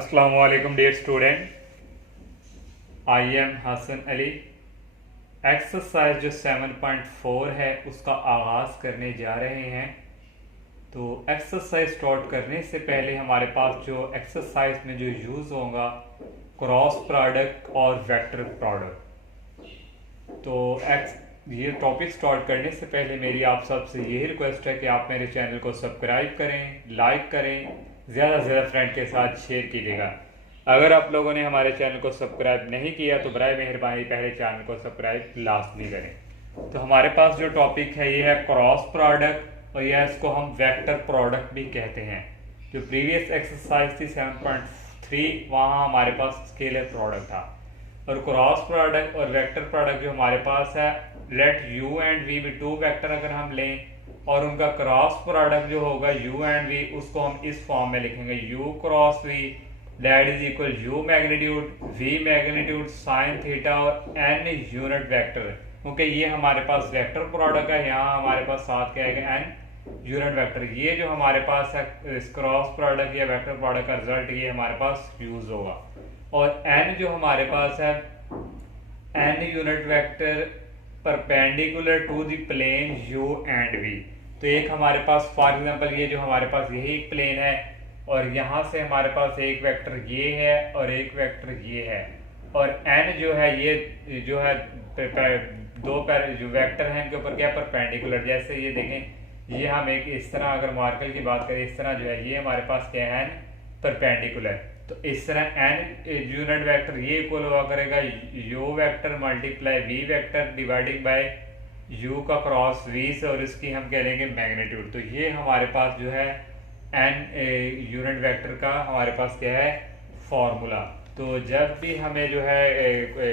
अस्सलाम वालेकुम dear student, I am Hasan Ali. Exercise जो 7.4 है उसका आगाज़ करने जा रहे हैं। तो एक्सरसाइज स्टार्ट करने से पहले हमारे पास जो एक्सरसाइज में जो यूज़ होगा क्रॉस प्रोडक्ट और वेक्टर प्रोडक्ट। तो ये टॉपिक स्टार्ट करने से पहले मेरी आप सबसे यही रिक्वेस्ट है कि आप मेरे चैनल को सब्सक्राइब करें, लाइक करें, ज़्यादा से ज़्यादा फ्रेंड के साथ शेयर कीजिएगा। अगर आप लोगों ने हमारे चैनल को सब्सक्राइब नहीं किया तो बराए मेहरबानी पहले चैनल को सब्सक्राइब लाजमी करें। तो हमारे पास जो टॉपिक है ये है क्रॉस प्रोडक्ट और यह इसको हम वेक्टर प्रोडक्ट भी कहते हैं। जो प्रीवियस एक्सरसाइज थी 7.3 वहाँ हमारे पास स्केलर प्रोडक्ट था, और क्रॉस प्रोडक्ट और वेक्टर प्रोडक्ट जो हमारे पास है, लेट u एंड v भी टू वेक्टर अगर हम लें और उनका क्रॉस प्रोडक्ट जो होगा u एंड v उसको हम इस फॉर्म में लिखेंगे u cross v that is equal u magnitude v magnitude sine theta और n यूनिट वेक्टर, क्योंकि ये हमारे पास वेक्टर प्रोडक्ट है। यहाँ हमारे पास साथ क्या आएगा n यूनिट वेक्टर। ये जो हमारे पास है इस क्रॉस प्रोडक्ट या वेक्टर प्रोडक्ट का रिजल्ट ये हमारे पास यूज होगा। और n जो हमारे पास है n unit vector perpendicular to the plane u and v। तो एक हमारे पास फॉर एग्जांपल ये जो हमारे पास यही एक प्लेन है और यहाँ से हमारे पास एक वेक्टर ये है और एक वेक्टर ये है, और n जो है ये जो है जो वेक्टर है इनके ऊपर क्या परपेंडिकुलर। जैसे ये देखें, ये हम एक इस तरह अगर मार्कर की बात करें, इस तरह जो है ये हमारे पास क्या है n परपेंडिकुलर। तो इस तरह n यूनिट वेक्टर ये इक्वल हुआ करेगा u vector multiply v vector dividing by u का क्रॉस v से, और इसकी हम कह लेंगे मैग्नीट्यूड। तो ये हमारे पास जो है n यूनिट वेक्टर का हमारे पास क्या है फॉर्मूला। तो जब भी हमें जो है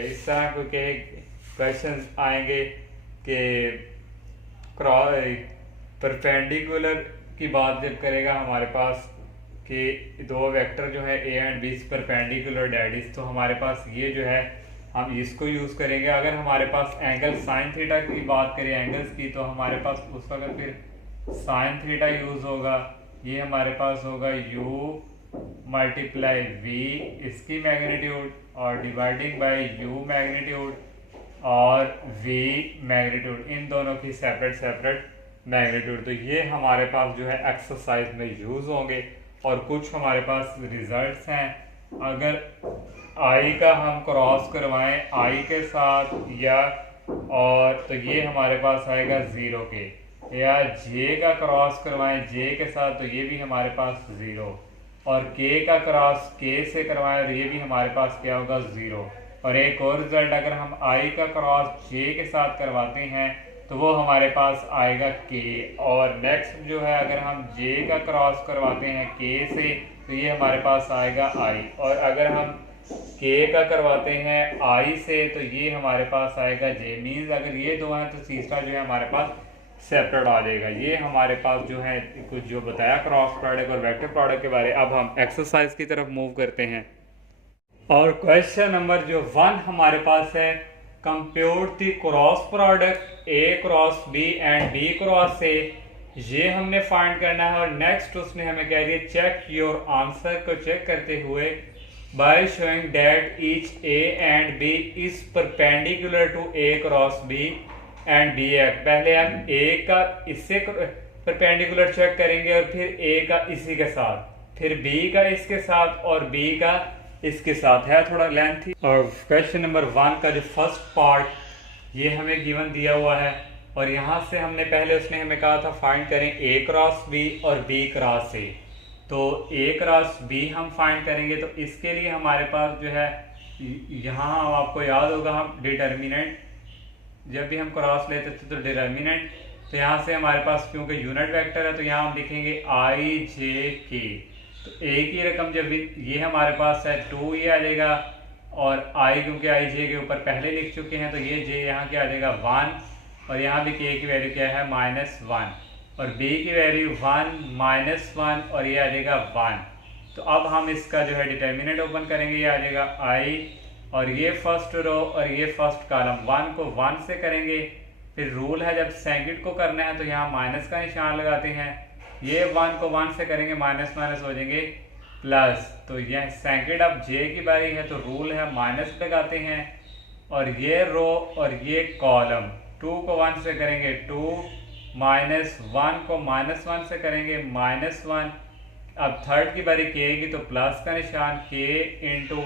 इस तरह के क्वेश्चन आएंगे कि परपेंडिकुलर की बात जब करेगा हमारे पास कि दो वेक्टर जो है a and b perpendicular that, तो हमारे पास ये जो है हम इसको यूज करेंगे। अगर हमारे पास एंगल साइन थीटा की बात करें एंगल्स की, तो हमारे पास उस वक्त फिर साइन थीटा यूज होगा। ये हमारे पास होगा u मल्टीप्लाई v इसकी मैग्नीट्यूड और डिवाइडिंग बाय u मैग्नीट्यूड और v मैग्नीट्यूड, इन दोनों की सेपरेट मैग्नीट्यूड। तो ये हमारे पास जो है एक्सरसाइज में यूज होंगे। और कुछ हमारे पास रिजल्ट्स हैं, अगर i का हम क्रॉस करवाएं i के साथ या और तो ये हमारे पास आएगा 0 के, या j का क्रॉस करवाएं j के साथ तो ये भी हमारे पास 0, और k का क्रॉस k से करवाएं और ये भी हमारे पास क्या होगा 0। और एक और रिजल्ट, अगर हम i का क्रॉस j के साथ करवाते हैं तो वो हमारे पास आएगा k। और नेक्स्ट जो है अगर हम j का क्रॉस करवाते हैं k से तो ये हमारे पास आएगा i, और अगर हम k का करवाते हैं i से तो ये हमारे पास आएगा j। मीन्स अगर ये दो हैं तो तीसरा जो है हमारे पास सेपरेट आ जाएगा। ये हमारे पास जो है कुछ जो बताया क्रॉस प्रोडक्ट और वेक्टर प्रोडक्ट के बारे। अब हम एक्सरसाइज की तरफ मूव करते हैं, और क्वेश्चन नंबर जो 1 हमारे पास है, compute the cross product a cross b and b cross a। ये हमने फाइंड करना है। और नेक्स्ट उसने हमें कह दिया चेक योर आंसर को चेक करते हुए by showing that each a and b is perpendicular to a cross b and b। पहले हम a का इससे परपेंडिकुलर चेक करेंगे और फिर a का इसी के साथ, फिर b का इसके साथ और b का इसके साथ। है थोड़ा लेंथी। और क्वेश्चन नंबर 1 का जो फर्स्ट पार्ट ये हमें गिवन दिया हुआ है, और यहाँ से हमने पहले उसने हमें कहा था फाइंड करें a क्रॉस b और b क्रॉस a। तो a क्रॉस b हम फाइंड करेंगे, तो इसके लिए हमारे पास जो है यहाँ आपको याद होगा हम डिटर्मिनेंट जब भी हम क्रॉस लेते थे तो डिटर्मिनेंट, तो यहाँ से हमारे पास क्योंकि यूनिट वेक्टर है तो यहाँ हम लिखेंगे i j k। तो a की रकम जब ये हमारे पास है 2 ये आ जाएगा, और i क्योंकि i j के ऊपर पहले लिख चुके हैं तो ये j यहाँ क्या आ जाएगा 1, और यहाँ भी k की वैल्यू क्या है -1, और b की वैल्यू 1 -1 और ये आ जाएगा 1। तो अब हम इसका जो है डिटर्मिनेंट ओपन करेंगे, ये आ जाएगा i और ये फर्स्ट रो और ये फर्स्ट कॉलम 1 को 1 से करेंगे। फिर रूल है जब सेकंड को करना है तो यहाँ माइनस का निशान लगाते हैं, ये 1 को 1 से करेंगे माइनस माइनस हो जाएंगे प्लस, तो यह सेकंड अब जे की बारी है तो रूल है माइनस लगाते हैं, और ये रो और ये कॉलम 2 को 1 से करेंगे 2, -1 को -1 से करेंगे -1। अब थर्ड की बारी के की तो प्लस का निशान के इंटू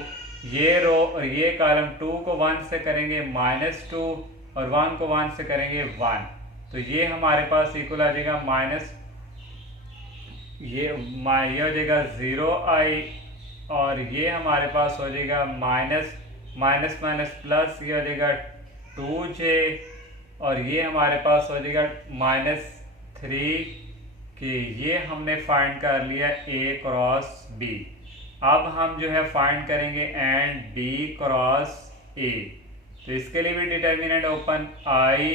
ये रो और ये कॉलम 2 को 1 से करेंगे -2 और 1 को 1 से करेंगे 1। तो ये हमारे पास इक्वल आ जाएगा माइनस ये हो जाएगा 0i, और ये हमारे पास हो जाएगा माइनस माइनस माइनस प्लस, ये हो जाएगा 2j, और ये हमारे पास हो जाएगा -3 के। ये हमने फाइंड कर लिया a क्रॉस b। अब हम जो है फाइंड करेंगे एंड b क्रॉस a। तो इसके लिए भी डिटर्मिनेंट ओपन i,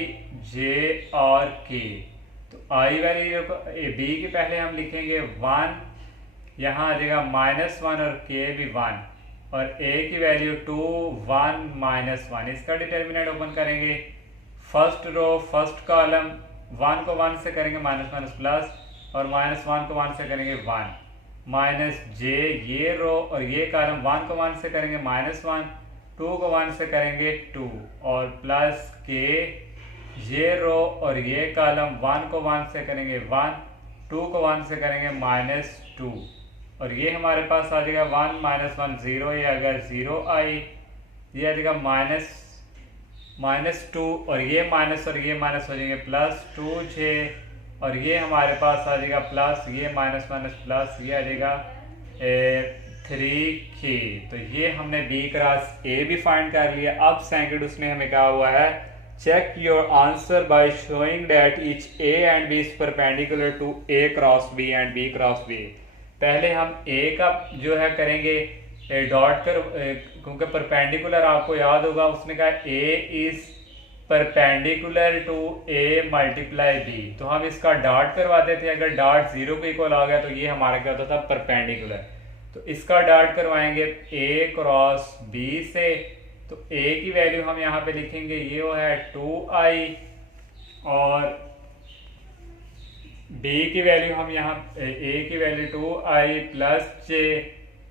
j और k। तो i वैल्यू b के पहले हम लिखेंगे 1, यहाँ आ जाएगा -1 और k भी 1, और a की वैल्यू 2, 1, -1। इसका डिटर्मिनेंट ओपन करेंगे, फर्स्ट रो फर्स्ट कॉलम 1 को 1 से करेंगे माइनस प्लस, और -1 को 1 से करेंगे 1, माइनस j ये रो और ये कॉलम 1 को 1 से करेंगे -1, 2 को 1 से करेंगे 2, और प्लस k ये रो और ये कॉलम 1 को 1 से करेंगे 1, 2 को 1 से करेंगे -2, और ये हमारे पास आ जाएगा 1 -1 0, ये आ गया 0i, ये आ जाएगा -2, और ये माइनस हो जाएंगे +2j, और ये हमारे पास आ जाएगा प्लस, ये माइनस प्लस, ये आ जाएगा 3k। तो ये हमने b क्रॉस a भी फाइंड कर लिया। अब सेकंड उसने हमें कहा हुआ है check your answer by showing that each a and b is perpendicular to a cross b and b cross b। पहले हम a का जो है करेंगे डॉट कर, क्योंकि परपेंडिकुलर आपको याद होगा उसने कहा a is perpendicular to a multiply b, तो हम इसका डॉट करवाते थे। अगर डॉट 0 के इक्वल आ गया तो ये हमारा क्या होता था परपेंडिकुलर। तो इसका डॉट करवाएंगे a क्रॉस b से, तो a की वैल्यू हम यहाँ पे लिखेंगे, ये वो है 2i, और b की वैल्यू हम यहाँ a की वैल्यू 2i प्लस j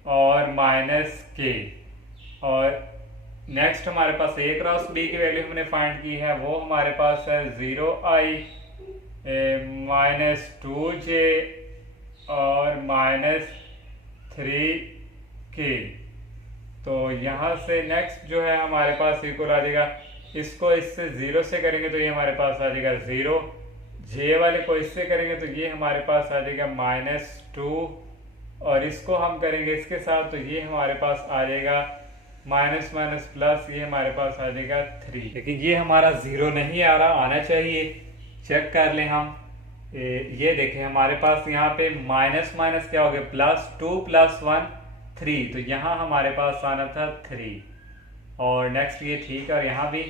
और -k, और नेक्स्ट हमारे पास a क्रॉस b की वैल्यू हमने फाइंड की है, वो हमारे पास है 0i -2j और -3k। तो यहाँ से नेक्स्ट जो है हमारे पास इक्वल आ जाएगा, इसको इससे 0 से करेंगे तो ये हमारे पास आ जाएगा 0, j वाले को इससे करेंगे तो ये हमारे पास आ जाएगा -2, और इसको हम करेंगे इसके साथ तो ये हमारे पास आ जाएगा माइनस प्लस, ये हमारे पास आ जाएगा 3। लेकिन ये हमारा 0 नहीं आ रहा, आना चाहिए, चेक कर लें हम। ये देखें हमारे पास यहाँ पे माइनस क्या हो गया, +2 + 1 3, तो यहाँ हमारे पास आना था 3, और नेक्स्ट ये ठीक है, और यहाँ भी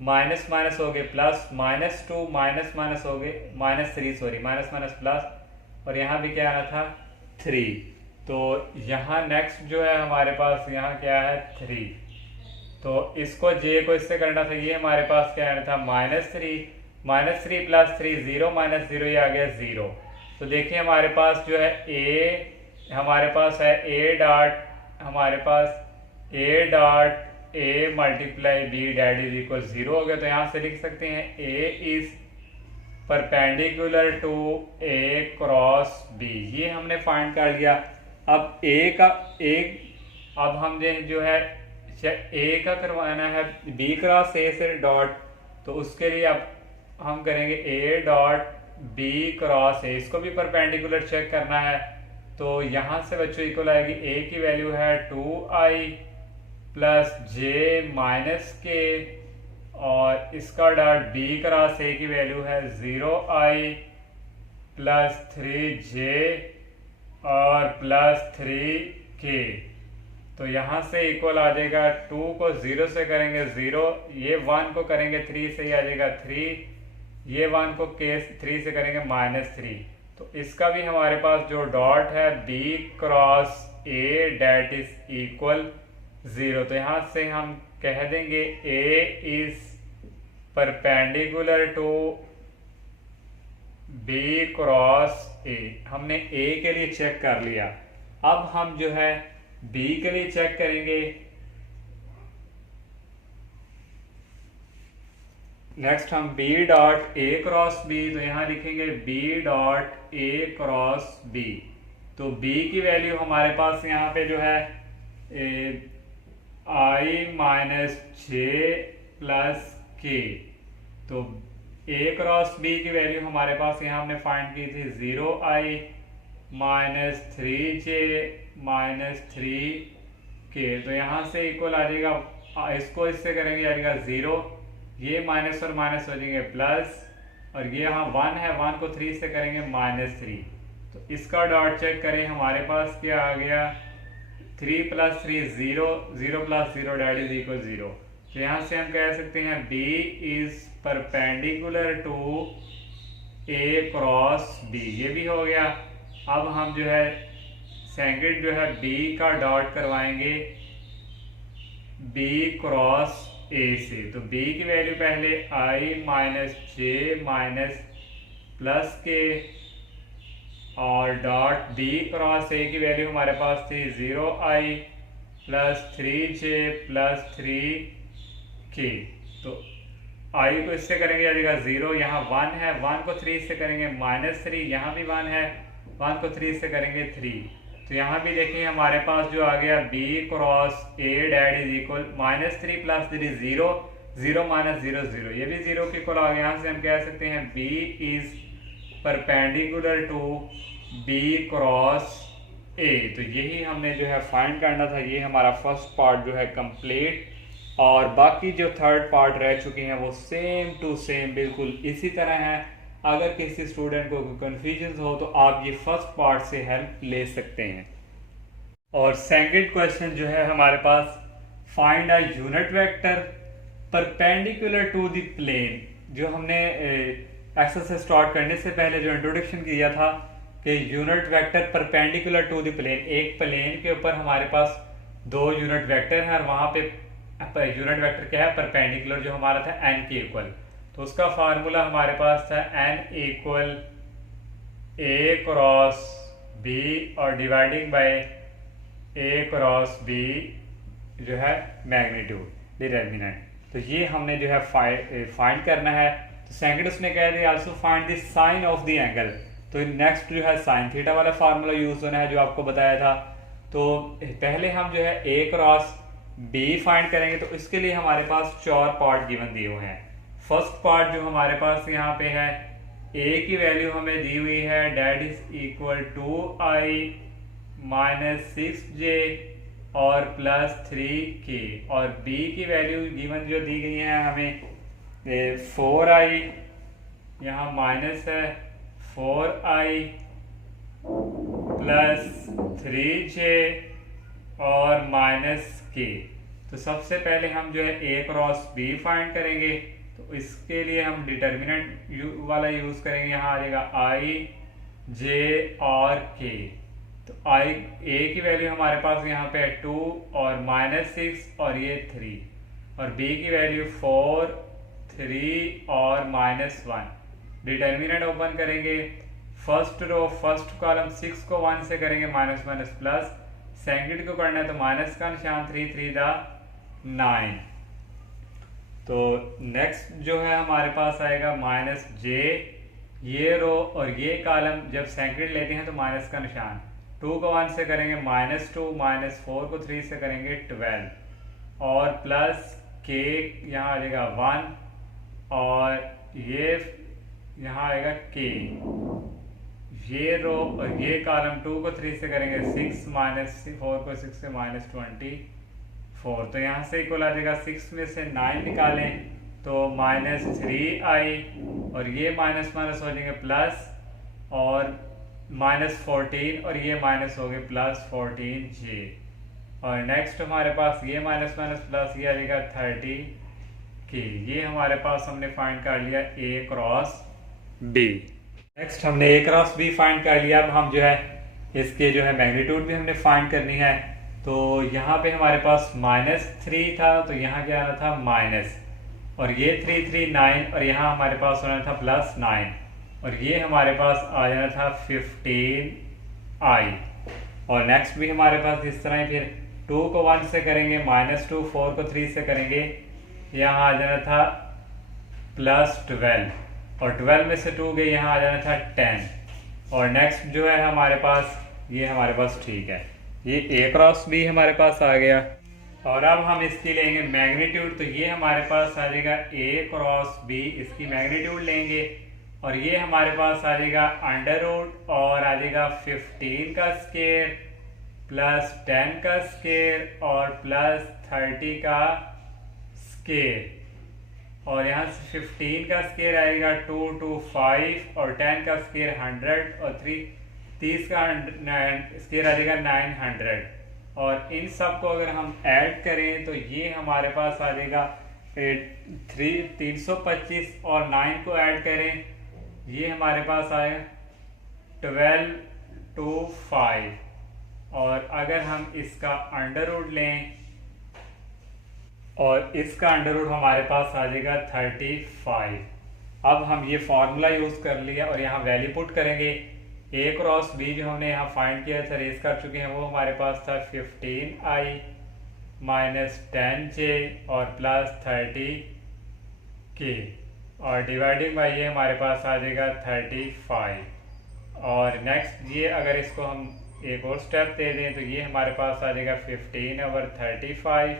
माइनस हो गए प्लस, -2 माइनस हो गए -3 सॉरी माइनस प्लस, और यहाँ भी क्या आना था 3। तो यहाँ नेक्स्ट जो है हमारे पास यहाँ क्या है 3, तो इसको j को इससे करना था, ये हमारे पास क्या आना था -3 + 3 0 -0, ये आ गया 0। तो देखिए हमारे पास जो है a हमारे पास है a डॉट, हमारे पास a dot a multiply b that is equal 0 हो गया। तो यहाँ से लिख सकते हैं a is perpendicular to a cross b, ये हमने फाइंड कर लिया। अब अब हम जो है a का करवाना है b क्रॉस a से डॉट, तो उसके लिए अब हम करेंगे a dot b cross a, इसको भी परपेंडिकुलर चेक करना है। तो यहाँ से बच्चों इक्वल आएगी, a की वैल्यू है 2i plus j minus k, और इसका डॉट b क्रॉस a की वैल्यू है 0i प्लस 3j और प्लस 3k। तो यहाँ से इक्वल आ जाएगा 2 को 0 से करेंगे 0, ये 1 को करेंगे 3 से, ये आ जाएगा 3, ये 1 को k 3 से करेंगे -3। तो इसका भी हमारे पास जो डॉट है b cross a that is equal 0। तो यहाँ से हम कह देंगे a is perpendicular to b cross a। हमने a के लिए चेक कर लिया। अब हम जो है बी के लिए चेक करेंगे। नेक्स्ट हम B dot A cross B, तो यहाँ लिखेंगे B dot A cross B. तो बी की वैल्यू हमारे पास यहाँ पे जो है i-j प्लस के। तो ए क्रॉस बी की वैल्यू हमारे पास यहाँ हमने फाइंड की थी 0i minus 3j minus 3k। तो यहाँ से इक्वल आ जाएगा, इसको इससे करेंगे आ जाएगा 0, ये माइनस और माइनस हो जाएंगे प्लस, और ये यहाँ 1 है, 1 को 3 से करेंगे -3। तो इसका डॉट चेक करें, हमारे पास क्या आ गया 3 plus 3 0, 0 plus 0 that is equal 0। तो यहाँ से हम कह सकते हैं B is perpendicular to A cross B, ये भी हो गया। अब हम जो है सेकंड जो है B का डॉट करवाएंगे B क्रॉस A से। तो B की वैल्यू पहले i minus j minus plus के, और डॉट B क्रॉस A की वैल्यू हमारे पास थी 0i plus 3j plus 3k। तो i को इससे करेंगे आ जाएगा 0, यहाँ 1 है, 1 को 3 से करेंगे -3, यहाँ भी 1 है, 1 को 3 से करेंगे 3। तो यहाँ भी देखिए हमारे पास जो आ गया b cross a that is equal -3 plus 3 0, 0 minus 0 0, ये भी 0 के इक्वल आ गया। यहाँ से हम कह सकते हैं b is perpendicular to b cross a। तो यही हमने जो है फाइंड करना था। ये हमारा फर्स्ट पार्ट जो है कंप्लीट, और बाकी जो थर्ड पार्ट रह चुके हैं वो सेम टू सेम बिल्कुल इसी तरह है। अगर किसी स्टूडेंट को कंफ्यूजन हो तो आप ये फर्स्ट पार्ट से हेल्प ले सकते हैं। और सेकंड क्वेश्चन जो है हमारे पास, find a unit vector perpendicular to the plane. जो हमने एक्सरसाइज स्टार्ट करने से पहले जो इंट्रोडक्शन किया था कि unit vector perpendicular to the plane, एक प्लेन के ऊपर हमारे पास 2 यूनिट वेक्टर हैं, और वहां पे यूनिट वेक्टर क्या है परपेंडिकुलर, जो हमारा था n के इक्वल। तो उसका फार्मूला हमारे पास था n equal a cross b और dividing by a cross b जो है मैग्नीट्यूड डिटर्मिनेंट। तो ये हमने जो है फाइंड करना है। तो सेकंड उसने कह दिया also find the sine of the angle. तो नेक्स्ट जो है साइन थीटा वाला फार्मूला यूज होना है जो आपको बताया था। तो पहले हम जो है a क्रॉस b फाइंड करेंगे। तो इसके लिए हमारे पास 4 पार्ट गिवन दिए हुए हैं। फर्स्ट पार्ट जो हमारे पास यहाँ पे है, a की वैल्यू हमें दी हुई है that is equal to i minus 6j और प्लस 3k, और b की वैल्यू गिवन जो दी गई है हमें 4i, यहाँ माइनस है 4i प्लस 3j और माइनस k। तो सबसे पहले हम जो है a क्रॉस b फाइंड करेंगे। तो इसके लिए हम डिटर्मिनेंट वाला यूज करेंगे, यहाँ आ जाएगा i j और k। तो a की वैल्यू हमारे पास यहाँ पे 2 और -6 और ये 3, और b की वैल्यू 4 3 और -1। डिटर्मिनेंट ओपन करेंगे, फर्स्ट रो फर्स्ट कॉलम 6 को 1 से करेंगे माइनस माइनस प्लस, सेकंड को करना है तो माइनस का निशान, 3 3 9। तो नेक्स्ट जो है हमारे पास आएगा -j, ये रो और ये कॉलम जब सेकंड लेते हैं तो माइनस का निशान, 2 को 1 से करेंगे -2, -4 को 3 से करेंगे 12, और प्लस k यहाँ आ जाएगा 1, और ये यहाँ आएगा k। ये रो और ये कॉलम 2 को 3 से करेंगे 6, -4 को 6 से -24। तो यहाँ से इक्वल आ जाएगा, 6 में से 9 निकालें तो -3i, और ये माइनस माइनस हो जाएंगे प्लस, और -14, और ये माइनस हो गए +14j। और नेक्स्ट हमारे पास ये माइनस माइनस प्लस, ये आ जाएगा 30k। ये हमारे पास हमने फाइंड कर लिया a क्रॉस b। नेक्स्ट हमने a क्रॉस b फाइंड कर लिया। अब हम जो है इसके जो है मैग्नीट्यूड भी हमने फाइंड करनी है। तो यहाँ पे हमारे पास -3 था, तो यहाँ क्या आना था माइनस, और ये 3 3 9, और यहाँ हमारे पास होना था +9, और ये हमारे पास आ जाना था 15i। और नेक्स्ट भी हमारे पास इस तरह ही फिर 2 को 1 से करेंगे, -2, 4 को 3 से करेंगे, यहाँ आ जाना था +12 और 12 में से 2 गए, यहाँ आ जाना था 10। और नेक्स्ट जो है हमारे पास ये हमारे पास ठीक है, ये A क्रॉस B हमारे पास आ गया। और अब हम इसकी लेंगे मैग्नीट्यूड, तो ये हमारे पास आ जाएगा A क्रॉस B, इसकी मैग्नीट्यूड लेंगे और ये हमारे पास आ जाएगा √ और आ जाएगा 15 का स्क्वायर प्लस 10 का स्क्वायर और प्लस 30 का स्क्वायर। और यहाँ से 15 का स्क्वायर आएगा 2 to 5 और 10 का स्क्वायर 100 और 30 का स्क्वायर आ जाएगा 900। और इन सब को अगर हम ऐड करें तो ये हमारे पास आ जाएगा 325 और 9 को ऐड करें, ये हमारे पास आएगा 12 to 5। और अगर हम इसका √ लें और इसका √ हमारे पास आ जाएगा 35। अब हम ये फॉर्मूला यूज़ कर लिया और यहाँ वैल्यू पुट करेंगे। A क्रॉस B जो हमने यहाँ फाइंड किया था, रेस कर चुके हैं, वो हमारे पास था 15i - 10j और प्लस 30k और डिवाइडिंग बाई ये हमारे पास आ जाएगा 35। और नेक्स्ट ये अगर इसको हम एक और स्टेप दे दें तो ये हमारे पास आ जाएगा 15/35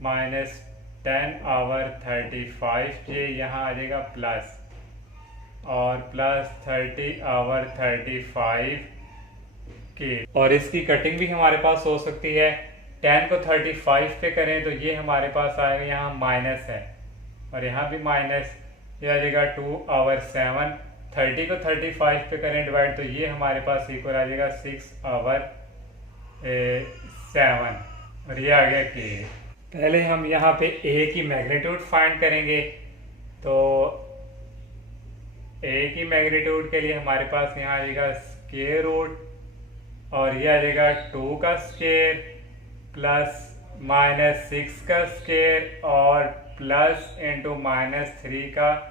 - 10/35j, यहाँ आ जाएगा प्लस और प्लस 30/35k। और इसकी कटिंग भी हमारे पास हो सकती है। 10 को 35 पे करें तो ये हमारे पास आएगा, यहाँ माइनस है और यहाँ भी माइनस, ये आ जाएगा 2/7। 30 को 35 पे करें डिवाइड तो ये हमारे पास इक्वल आ जाएगा 6/7 और ये आ गया k। पहले हम यहाँ पे A की मैग्नीट्यूड फाइंड करेंगे, तो A की मैग्नीट्यूड के लिए हमारे पास यहाँ आ जाएगा स्क्वायर रूट और ये आ जाएगा 2 का स्क्वायर प्लस -6 का स्क्वायर और प्लस इंटू -3 का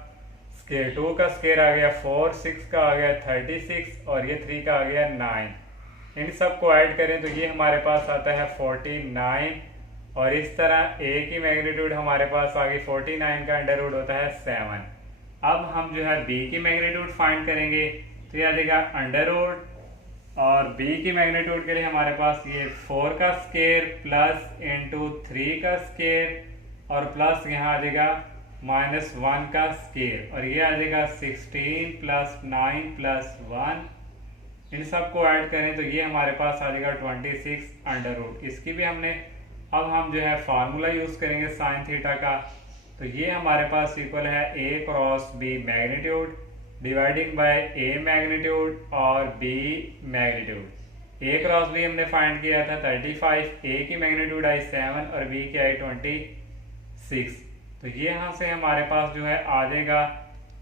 स्क्वायर। 2 का स्क्वायर आ गया 4, 6 का आ गया 36 और ये 3 का आ गया 9। इन सब को ऐड करें तो ये हमारे पास आता है 49। और इस तरह A की मैग्नीट्यूड हमारे पास आ गई 49 का √ होता है 7। अब हम जो है B की मैग्नीट्यूड फाइंड करेंगे, तो ये आ जाएगा √ और B की मैग्नीट्यूड के लिए हमारे पास ये 4 का स्क्वायर प्लस इंटू 3 का स्क्वायर और प्लस यहाँ आ जाएगा -1 का स्क्वायर और ये आ जाएगा 16 + 9 + 1। इन सब को ऐड करें तो ये हमारे पास आ जाएगा 26 √ इसकी भी हमने, अब हम जो है फार्मूला यूज़ करेंगे साइन थीटा का, तो ये हमारे पास इक्वल है A cross B magnitude dividing by A magnitude और B magnitude. A cross B हमने फाइंड किया था 35, A की मैग्नीट्यूड आई 7 और B की आई 26। तो ये यहाँ से हमारे पास जो है आ जाएगा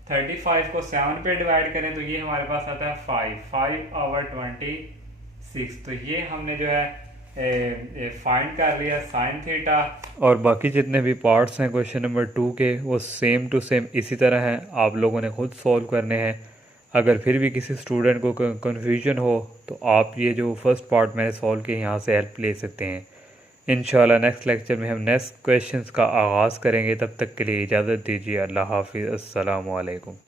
35 को 7 पे डिवाइड करें तो ये हमारे पास आता है 5/26। तो ये हमने जो है फाइंड कर लिया साइन थीटा। और बाकी जितने भी पार्ट्स हैं क्वेश्चन नंबर 2 के वो सेम टू सेम इसी तरह हैं, आप लोगों ने खुद सॉल्व करने हैं। अगर फिर भी किसी स्टूडेंट को कन्फ्यूजन हो तो आप ये जो फर्स्ट पार्ट मैंने सॉल्व किया यहाँ से हेल्प ले सकते हैं। इंशाल्लाह नेक्स्ट लेक्चर में हम नेक्स्ट क्वेश्चंस का आगाज़ करेंगे। तब तक के लिए इजाज़त दीजिए। अल्लाह हाफिज़। अस्सलामु अलैकुम।